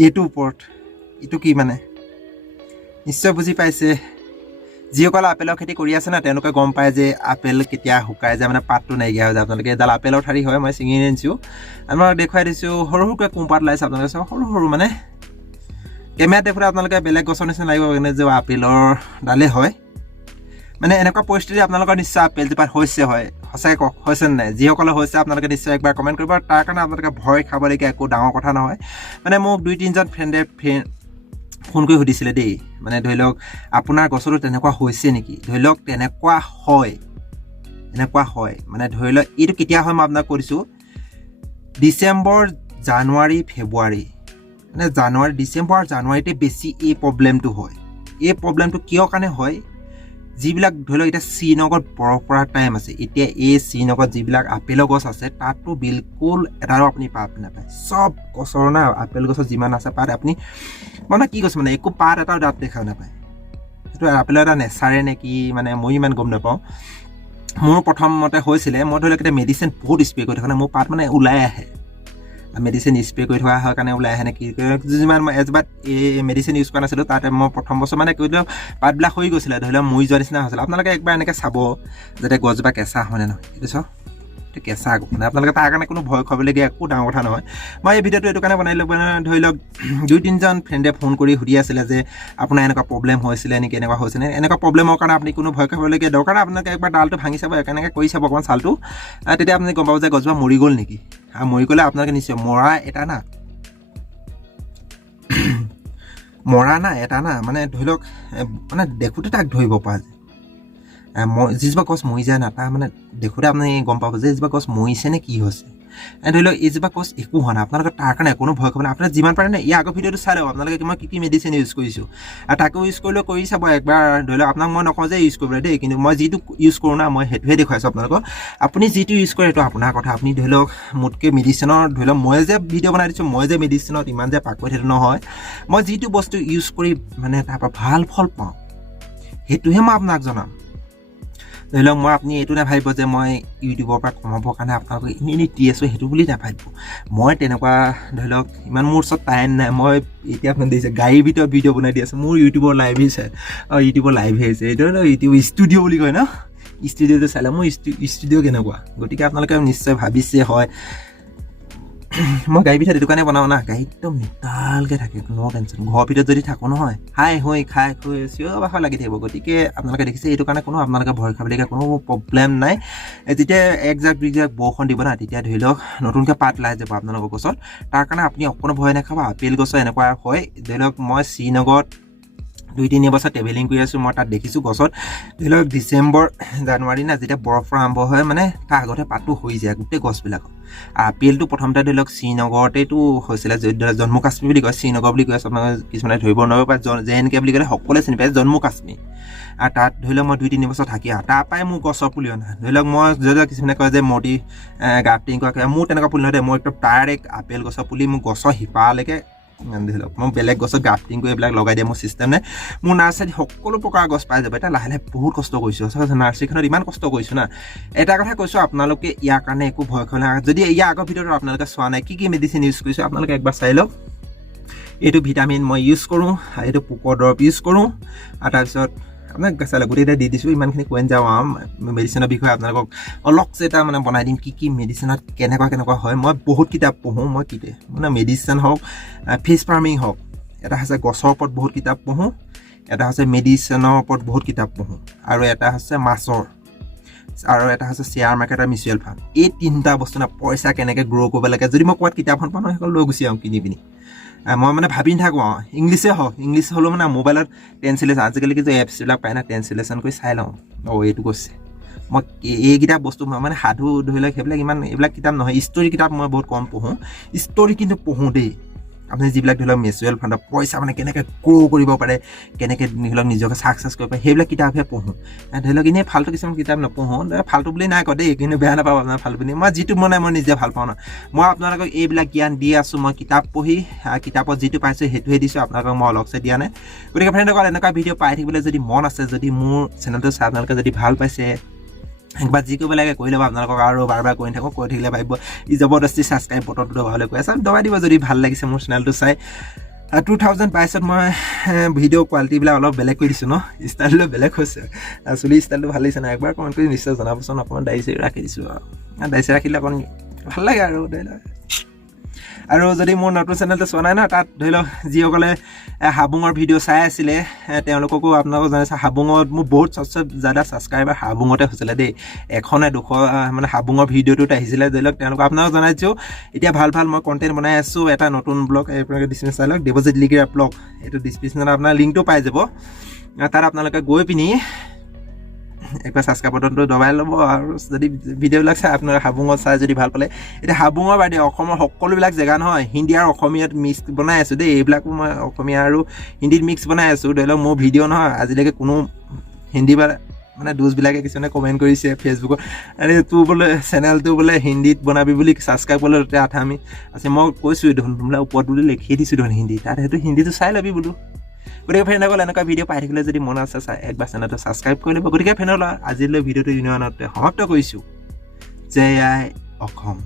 এইটোৰ ওপৰত এইটো কি মানে নিশ্চয় বুজি পাইছে যিসকলে আপেলৰ খেতি কৰি আছে না তেওঁলোকে গম পায় যে আপেল কেতিয়া শুকাই যায় মানে পাতটো নাইকিয়া হৈ যায় আপোনালোকে এডাল আপেলৰ ঠাৰি হয় মই ছিঙি আনিছোঁ আপোনালোকক দেখুৱাই দিছোঁ সৰু সৰুকৈ কোঁপাত ওলাইছে আপোনালোকে চাওক সৰু সৰু মানে কেমেৰাত দেখোঁতে আপোনালোকে বেলেগ গছৰ নিচিনা লাগিব কিন্তু যে আপেলৰ ডালে হয় মানে এনেকুৱা পৰিস্থিতি আপোনালোকৰ নিশ্চয় আপেলজোপাত হৈছে হয় সঁচাই কওক হৈছে নাই যিসকলে হৈছে আপোনালোকে নিশ্চয় একবাৰ কমেণ্ট কৰিব তাৰ কাৰণে আপোনালোকে ভয় খাবলগীয়া একো ডাঙৰ কথা নহয় মানে মোক 2-3জন ফ্ৰেণ্ডে ফোন কৰি সুধিছিলে দেই মানে ধৰি লওক আপোনাৰ গছতো তেনেকুৱা হৈছে নেকি ধৰি লওক তেনেকুৱা হয় মানে ধৰি লওক এইটো কেতিয়া হয় মই আপোনাক কৈ দিছোঁ ডিচেম্বৰ জানুৱাৰী ফেব্ৰুৱাৰী মানে ডিচেম্বৰ আৰু জানুৱাৰীতে বেছি এই প্ৰব্লেমটো হয় এই প্ৰব্লেমটো কিয় কাৰণে হয় যিবিলাক ধৰি লওক এতিয়া শ্ৰীনগৰত বৰফ পৰা টাইম আছে এতিয়া এই শ্ৰীনগৰত যিবিলাক আপেলৰ গছ আছে তাততো বিলকুল এটাও আপুনি পাত নাপায় চব গছৰ না আপেল গছৰ যিমান আছে পাত আপুনি মানে কি কৈছে মানে একো পাত এটাও দাঁত দেখা নাপায় সেইটো আপেলৰ এটা নেচাৰে নে কি মানে মই ইমান গম নাপাওঁ মোৰ প্ৰথমতে হৈছিলে মই ধৰি লওক এতিয়া মেডিচিন বহুত স্প্ৰে কৰি থকা মোৰ পাত মানে ওলাই আহে মেডিচিন স্প্ৰে কৰি থকা হয় কাৰণে ওলাই আহে নে কি যিমান মই এজবাত এই মেডিচিন ইউজ কৰা নাছিলোঁ তাতে মই প্ৰথম বছৰ মানে কৈ দিলোঁ পাতবিলাক হৈ গৈছিলে ধৰি লওক মৰি যোৱা নিচিনা হৈছিলে আপোনালোকে একবাৰ এনেকৈ চাব যাতে গছজোপা কেঁচা হয়নে নহয় এইটো চাওক এইটো কেঁচা মানে আপোনালোকে তাৰ কাৰণে কোনো ভয় খাবলগীয়া একো ডাঙৰ কথা নহয় মই এই ভিডিঅ'টো এইটো কাৰণে বনাই মানে ধৰি লওক 2-3জন ফ্ৰেণ্ডে ফোন কৰি সুধি আছিলে যে আপোনাৰ এনেকুৱা প্ৰব্লেম হৈছিলে নেকি এনেকুৱা হৈছিলে এনেকুৱা প্ৰব্লেমৰ কাৰণে আপুনি কোনো ভয় খাবলগীয়া দৰকাৰ নাই আপোনালোকে একবাৰ ডালটো ভাঙি চাব এনেকৈ কৰি চাব অকণমান ছালটো তেতিয়া আপুনি গম পাব যে গছজোপা মৰি গ'ল নেকি আৰু মৰি গ'লে আপোনালোকে নিশ্চয় মৰা এটা না মানে ধৰি লওক মানে দেখোঁতে তাক ধৰিব পৰা যায় যিজোপা গছ মৰি যায় না তাৰ মানে দেখোঁতে আপুনি গম পাব যে এইজোপা গছ মৰিছে নে কি হৈছে ধৰি লওক এইজোপা গছ একো হোৱা নাই আপোনালোকে তাৰ কাৰণে কোনো ভয় খাব নাই আপোনাৰ যিমান পাৰে নে এই আগৰ ভিডিঅ'টো চাই লওক আপোনালোকে মই কি মেডিচিন ইউজ কৰিছোঁ আৰু তাকো ইউজ কৰিলেও কৰি চাব একবাৰ ধৰি লওক আপোনাক মই নকওঁ যে ইউজ কৰিবলৈ দেই কিন্তু মই যিটো ইউজ কৰোঁ না মই সেইটোহে দেখুৱাইছোঁ আপোনালোকক আপুনি যিটো ইউজ কৰে সেইটো আপোনাৰ কথা আপুনি ধৰি লওক মোতকৈ মেডিচিনৰ ধৰি লওক মই যে ভিডিঅ' বনাই দিছোঁ মই যে মেডিচিনত ইমান যে পাকৈত সেইটো নহয় মই যিটো বস্তু ইউজ কৰি মানে তাৰপৰা ভাল ফল পাওঁ সেইটোহে মই আপোনাক জনাম ধৰি লওক মই আপুনি এইটো নাভাবিব যে মই ইউটিউবৰ পৰা কমাবৰ কাৰণে আপোনালোকক এনেই দি আছোঁ সেইটো বুলি নাভাবিব মই তেনেকুৱা ধৰি লওক ইমান মোৰ ওচৰত টাইম নাই মই এতিয়া আপুনি দেখিছে গাড়ীৰ ভিতৰত ভিডিঅ' বনাই দি আছোঁ মোৰ ইউটিউবৰ লাইভেই চাই ইউটিউবৰ লাইভহে হৈছে এইটো ইউটিউব ষ্টুডিঅ' বুলি কয় ন ষ্টুডিঅ'টো চালে মোৰ ষ্টুডিঅ' কেনেকুৱা গতিকে আপোনালোকে নিশ্চয় ভাবিছে হয় মই গাড়ীৰ ভিতৰত এইটো কাৰণে বনাওঁ না গাড়ী একদম নিতালকৈ থাকে নো টেনশ্যন ঘৰৰ ভিতৰত যদি থাকোঁ নহয় খাই চিঞৰ বাখৰ লাগি থাকিব গতিকে আপোনালোকে দেখিছে এইটো কাৰণে কোনো আপোনালোকে ভয় খাবলগীয়া কোনো প্ৰব্লেম নাই যেতিয়া 1 জাক 2 জাক বৰষুণ দিব না তেতিয়া ধৰি লওক নতুনকৈ পাত ওলাই যাব আপোনালোকৰ গছত তাৰ কাৰণে আপুনি অকণো ভয় নাখাব আপেল গছৰ এনেকুৱা হয় ধৰি লওক মই শ্ৰীনগৰত 2-3 বছৰ ট্ৰেভেলিং কৰি আছোঁ মই তাত দেখিছোঁ গছত ধৰি লওক ডিচেম্বৰ জানুৱাৰী না যেতিয়া বৰফ আৰম্ভ হয় মানে তাৰ আগতে পাতটো হৈ যায় গোটেই গছবিলাকত আপেলটো প্ৰথমতে ধৰি লওক শ্ৰীনগৰতেতো হৈছিলে জম্মু কাশ্মীৰ বুলি কয় শ্ৰীনগৰ বুলি কৈ আছোঁ আপোনালোকে কিছুমানে ধৰিব নোৱাৰিব পাৰে JNK বুলি ক'লে সকলোৱে চিনি পায় জম্মু কাশ্মীৰ আৰু তাত ধৰি লওক মই 2-3 বছৰ থাকি তাৰ পৰাই মোৰ গছৰ পুলি অনা ধৰি লওক মই যদি কিছুমানে কয় যে মটি গ্ৰাফটিং কৰা মোৰ তেনেকুৱা পুলি নহয় মই একদম ডাইৰেক্ট আপেল গছৰ পুলি মোৰ গছৰ শিপালৈকে ধৰি লওক মই বেলেগ গছত গ্ৰাফটিং কৰি এইবিলাক লগাই দিয়া মোৰ চিষ্টেম নাই মোৰ নাৰ্চাৰীত সকলো প্ৰকাৰৰ গছ পাই যাব এতিয়া লাহে লাহে বহুত কষ্ট কৰিছোঁ নাৰ্চাৰীখনত ইমান কষ্ট কৰিছোঁ না এটা কথা কৈছোঁ আপোনালোকে ইয়াৰ কাৰণে একো ভয় খাব নালাগে যদি ইয়াৰ আগৰ ভিডিঅ'টো আপোনালোকে চোৱা নাই কি মেডিচিন ইউজ কৰিছোঁ আপোনালোকে একবাৰ চাই লওক এইটো ভিটামিন মই ইউজ কৰোঁ এইটো পোকৰ দৰৱ ইউজ কৰোঁ আৰু তাৰপিছত আপোনাক চালে গোটেইটা দি দিছোঁ ইমানখিনি কৈ যাওঁ মেডিচিনৰ বিষয়ে আপোনালোকক অলপছে এটা মানে বনাই দিম কি মেডিচিনত কেনেকুৱা হয় মই বহুত কিতাপ পঢ়োঁ মই মানে মেডিচিন হওক ফিছ ফাৰ্মিং হওক এটা হৈছে গছৰ ওপৰত বহুত কিতাপ পঢ়োঁ এটা হৈছে মেডিচিনৰ ওপৰত বহুত কিতাপ পঢ়োঁ আৰু এটা হৈছে মাছৰ আৰু এটা হৈছে শ্বেয়াৰ মাৰ্কেট আৰু মিউচুৱেল ফাণ্ড এই 3টা বস্তু না পইচা কেনেকৈ গ্ৰ' কৰিব লাগে যদি মই ক'ৰবাত কিতাপখন পাওঁ সেইখন লৈ গুচি আহোঁ কিনি পিনি মই মানে ভাবি নাথাকোঁ ইংলিছে হওক ইংলিছ হ'লেও মানে মোবাইলত ট্ৰেঞ্চলেশ্যন আজিকালি কিছু এপছবিলাক পায় না ট্ৰেঞ্চলেশ্যন কৰি চাই লওঁ এইটো কৈছে মই এইকেইটা বস্তু মানে সাধু ধৰি লওক সেইবিলাক ইমান এইবিলাক কিতাপ নহয় ষ্টৰী কিতাপ মই বহুত কম পঢ়োঁ ষ্টৰী কিন্তু পঢ়োঁ দেই আপুনি যিবিলাক ধৰি লওক মিউচুৱেল ফাণ্ডত পইচা মানে কেনেকৈ গ্ৰ' কৰিব পাৰে কেনেকৈ ধৰি লওক নিজকে ছাকচেছ কৰিব পাৰে সেইবিলাক কিতাপহে পঢ়োঁ ধৰি লওক এনেই ফাল্টু কিছুমান কিতাপ নপঢ়োঁ ফাল্টু বুলি নাই কয় দেই কিন্তু বেয়া নাপাব আপোনাৰ ফাল্টু বুলি মই যিটো মানে মই নিজে ভাল পাওঁ ন মই আপোনালোকক এইবিলাক জ্ঞান দি আছোঁ মই কিতাপ পঢ়ি কিতাপত যিটো পাইছোঁ সেইটোহে দিছোঁ আপোনালোকক মই অলপছে দিয়া নাই গতিকে ফ্ৰেণ্ডসকল এনেকুৱা ভিডিঅ' পাই থাকিবলৈ যদি মন আছে যদি মোৰ চেনেলটো চাই আপোনালোকে যদি ভাল পাইছে একবাৰ যি কৰিব লাগে কৰি ল'ব আপোনালোকক আৰু বাৰ বাৰ কৈ থাকক কৈ থাকিলে ভাবিব ই জবৰদস্তি ছাবস্ক্ৰাইব বটনটো দবাবলৈ কৈ আছে দবাই দিব যদি ভাল লাগিছে মোৰ চেনেলটো চাই 2022ত মই ভিডিঅ' কোৱালিটিবিলাক অলপ বেলেগ কৰি দিছোঁ ন ষ্টাইলটো বেলেগ হৈছে চুলি ষ্টাইলটো ভাল লাগিছে নাই একবাৰ কমেণ্ট কৰি নিশ্চয় জনাবচোন অকণমান দাড়ি চাৰি ৰাখি দিছোঁ আৰু দাড়ি চাৰি ৰাখিলে অকণ ভাল লাগে আৰু যদি মোৰ নতুন চেনেলটো চোৱা নাই ন তাত ধৰি লওক যিসকলে হাবুঙৰ ভিডিঅ' চাই আছিলে তেওঁলোককো আপোনালোকক জনাইছে হাবুঙত মোৰ বহুত চবচে জ্যাদা ছাবস্ক্ৰাইবাৰ হাবুঙতে হৈছিলে দেই 100 নে 200 মানে হাবুঙৰ ভিডিঅ'টোত আহিছিলে ধৰি লওক তেওঁলোকক আপোনালোকক জনাইছোঁ এতিয়া ভাল মই কণ্টেণ্ট বনাই আছোঁ এটা নতুন ব্লগ আপোনালোকে ডিছক্ৰিপশ্যন চাই লওক দেৱজিত লিগিৰা ব্লগ এইটো ডিছক্ৰিপশ্যনত আপোনাৰ লিংকটো পাই যাব তাত আপোনালোকে গৈ পিনি একবাৰ ছাবস্ক্ৰাইব বটনটো দবাই ল'ব আৰু যদি ভিডিঅ'বিলাক চাই আপোনালোকে হাবুঙত চাই যদি ভাল পালে এতিয়া হাবুঙৰ বাদে অসমৰ সকলোবিলাক জেগা নহয় হিন্দী আৰু অসমীয়াত মিক্স বনাই আছোঁ দেই এইবিলাকো মই অসমীয়া আৰু হিন্দীত মিক্স বনাই আছোঁ ধৰি লওক মোৰ ভিডিঅ' নহয় আজিলৈকে কোনো হিন্দী বা মানে দোষবিলাকে কিছুমানে কমেণ্ট কৰিছে ফেচবুকত আৰে তোৰ বোলে চেনেলটো বোলে হিন্দীত বনাবি বুলি ছাবস্ক্ৰাইব কৰিবলৈ তাতে আঠামি আছে মই কৈছোঁ দেখোন বোলে ওপৰত বুলি লিখি দিছোঁ দেখোন হিন্দী তাত সেইটো হিন্দীটো চাই ল'বি বোলো গতিকে ফ্ৰেণ্ডসকল এনেকুৱা ভিডিঅ' পাই থাকিলে যদি মন আছে একবাৰ চেনেলটো ছাবস্ক্ৰাইব কৰি ল'ব গতিকে ফ্ৰেণ্ডসকল আজিলৈ ভিডিঅ'টো ইমানতে সমাপ্ত কৰিছোঁ জয় আই অসম